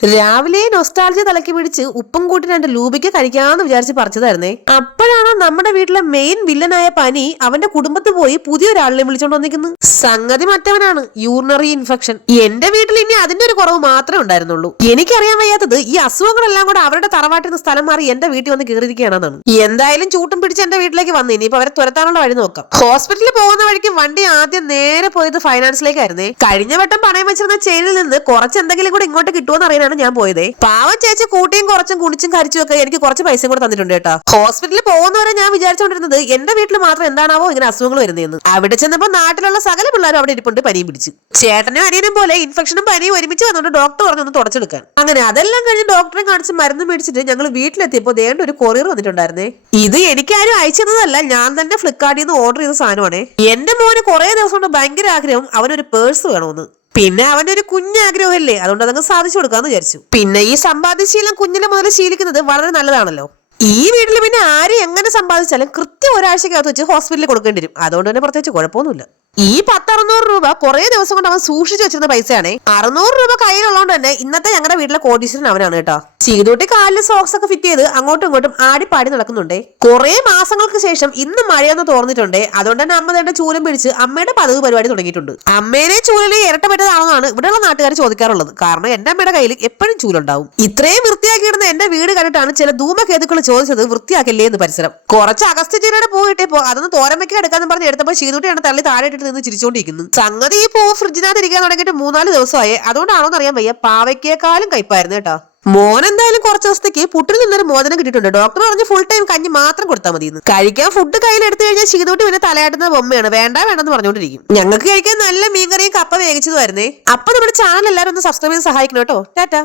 രാവിലെ നൊസ്റ്റാൾജിയ തലക്കി പിടിച്ച് ഉപ്പും കൂട്ടി 2 ലൂബിക്ക് കഴിക്കാമെന്ന് വിചാരിച്ച് പറിച്ചതായിരുന്നേ. അപ്പോഴാണോ നമ്മുടെ വീട്ടിലെ മെയിൻ വില്ലനായ പനി അവന്റെ കുടുംബത്ത് പോയി പുതിയൊരാളിനെ വിളിച്ചോണ്ട് വന്നിരിക്കുന്നു. സംഗതി മറ്റവനാണ്, യൂറിനറി ഇൻഫെക്ഷൻ. എന്റെ വീട്ടിൽ ഇനി അതിന്റെ ഒരു കുറവ് മാത്രമേ ഉണ്ടായിരുന്നുള്ളൂ. എനിക്കറിയാൻ വയ്യാത്തത് ഈ അസുഖങ്ങളെല്ലാം കൂടെ അവരുടെ തറവാട്ടിൽ നിന്ന് സ്ഥലം മാറി എന്റെ വീട്ടിൽ വന്ന് കയറിയിരിക്കുകയാണെന്നാണ്. എന്തായാലും ചൂട്ടും പിടിച്ച് എന്റെ വീട്ടിലേക്ക് വന്നു. ഇനിയിപ്പോ അവരെ തുരത്താനുള്ള വഴി നോക്കാം. ഹോസ്പിറ്റലിൽ പോകുന്ന വഴിക്ക് വണ്ടി ആദ്യം നേരെ പോയത് ഫൈനാൻസിലേക്കായിരുന്നേ. കഴിഞ്ഞ വട്ടം പണയം വെച്ചിരുന്ന ചെയിനിൽ നിന്ന് കുറച്ച് എന്തെങ്കിലും കൂടെ ഇങ്ങോട്ട് കിട്ടുമെന്ന് അറിയാനാണ് ഞാൻ പോയതേ. പാവം ചേച്ചി കൂട്ടിയും കുറച്ചും കുണിച്ചും കരിച്ചും ഒക്കെ എനിക്ക് കുറച്ച് പൈസ കൂടെ തന്നിട്ടുണ്ട് കേട്ടോ. ഹോസ്പിറ്റലിൽ പോകുന്നവരെ ഞാൻ വിചാരിച്ചോണ്ടിരുന്നത് എന്റെ വീട്ടിൽ മാത്രം എന്താണാവോ ഇങ്ങനെ അസുഖങ്ങൾ വരുന്നതെന്ന്. അവിടെ ചെന്നപ്പോ നാട്ടിലുള്ള സകല പിള്ളേരും അവിടെ ഇരിപ്പുണ്ട് പനിയും പിടിച്ച്. ചേട്ടനും അനിയനും പോലെ ഇൻഫെക്ഷനും പനിയും ഒരുമിച്ച് വന്നുകൊണ്ട് ഡോക്ടർ പറഞ്ഞൊന്ന് തുടച്ചെടുക്കാൻ. അങ്ങനെ അതെല്ലാം കഴിഞ്ഞ് ഡോക്ടറെ കാണിച്ച് മരുന്ന് മേടിച്ചിട്ട് ഞങ്ങൾ വീട്ടിലെത്തിയപ്പോ ദേണ്ട ഒരു കൊറിയർ വന്നിട്ടുണ്ടായിരുന്നേ. ഇത് എനിക്കാരും അയച്ചതല്ല, ഞാൻ തന്നെ ഫ്ലിപ്കാർട്ടിൽ നിന്ന് ഓർഡർ ചെയ്ത സാധനമാണ്. എന്റെ മോന് കുറെ ദിവസം കൊണ്ട് ഭയങ്കര ആഗ്രഹം അവനൊരു പേഴ്സ് വേണമെന്ന്. പിന്നെ അവന്റെ ഒരു കുഞ്ഞാഗ്രഹമല്ലേ, അതുകൊണ്ട് അതങ്ങ് സാധിച്ചു കൊടുക്കാന്ന് വിചാരിച്ചു. പിന്നെ ഈ സമ്പാദ്യശീലം കുഞ്ഞിലെ മുതൽ ശീലിക്കുന്നത് വളരെ നല്ലതാണല്ലോ. ഈ വീട്ടിൽ പിന്നെ ആര് എങ്ങനെ സമ്പാദിച്ചാലും കൃത്യം ഒരാഴ്ചക്കകത്ത് വെച്ച് ഹോസ്പിറ്റലിൽ കൊടുക്കേണ്ടി വരും. അതുകൊണ്ട് തന്നെ പ്രത്യേകിച്ച് കുഴപ്പമൊന്നുമില്ല. ഈ 10-600 രൂപ കുറെ ദിവസം കൊണ്ട് അവൻ സൂക്ഷിച്ചു വെച്ചിരുന്ന പൈസയാണേ. 600 രൂപ കയ്യിലുള്ളതുകൊണ്ട് തന്നെ ഇന്നത്തെ ഞങ്ങളുടെ വീട്ടിലെ കോടീശ്വരൻ അവനാണ് കേട്ടോ. ചീതൂട്ടി കാലിൽ സോക്സ് ഒക്കെ ഫിറ്റ് ചെയ്ത് അങ്ങോട്ടും ഇങ്ങോട്ടും ആടിപ്പാടി നടക്കുന്നുണ്ടേ. കുറെ മാസങ്ങൾക്ക് ശേഷം ഇന്ന് മഴയൊന്ന് തോർന്നിട്ടുണ്ടേ. അതുകൊണ്ട് തന്നെ അമ്മ തന്നെ ചൂലും പിടിച്ച് അമ്മയുടെ പതിവ് പരിപാടി തുടങ്ങിയിട്ടുണ്ട്. അമ്മേനെ ചൂലിൽ ഇരട്ട പറ്റതാണെന്നാണ് ഇവിടെയുള്ള നാട്ടുകാർ ചോദിക്കാറുള്ളത്. കാരണം എന്റെ അമ്മയുടെ കയ്യിൽ എപ്പോഴും ചൂലുണ്ടാവും. ഇത്രയും വൃത്തിയാക്കിയിടുന്ന എന്റെ വീട് കണ്ടിട്ടാണ് ചില ധൂമകേതുക്കൾ ചോദിച്ചത് വൃത്തിയാക്കില്ലേ എന്ന് പരിസരം. കുറച്ച് അഗസ്ത്യചീരയുടെ പൂ കിട്ടിയപ്പോ അതൊന്ന് തോരമയ്ക്ക് എടുക്കാന്ന് പറഞ്ഞ് എടുത്തപ്പോൾ ചീതൂട്ടിയാണ് തള്ളി താഴെ നിന്ന് ചിരിച്ചോണ്ടിരിക്കുന്നു. സംഗതി ഈ പൂവ് ഫ്രിഡ്ജിനകത്ത് ഇരിക്കാൻ തുടങ്ങിയിട്ട് 3-4 ദിവസമായി. അതുകൊണ്ടാണോന്ന് അറിയാൻ വയ്യ, പാവയ്ക്കേക്കാളും കയ്പായിരുന്നു കേട്ടോ. മോൻ എന്തായാലും കുറച്ച് ദിവസത്തേക്ക് പുട്ടിൽ നിന്നൊരു മോചനം കിട്ടിയിട്ടുണ്ട്. ഡോക്ടർ പറഞ്ഞ് ഫുൾ ടൈം കഞ്ഞി മാത്രം കൊടുത്താൽ മതി. കഴിക്കാൻ ഫുഡ് കയ്യിൽ എടുത്തു കഴിഞ്ഞാൽ ചീതൂട്ടി പിന്നെ തലയാട്ടുന്ന ബൊമ്മയാണ്, വേണ്ടെന്ന് പറഞ്ഞുകൊണ്ടിരിക്കും. ഞങ്ങൾക്ക് കഴിക്കാൻ നല്ല മീൻകറിയും കപ്പ വേവിച്ചതുമായിരുന്നേ. അപ്പൊ നമ്മുടെ ചാനൽ എല്ലാവരും ഒന്ന് സബ്സ്ക്രൈബ് ചെയ്ത് സഹായിക്കണം കേട്ടോ. ടാറ്റാ.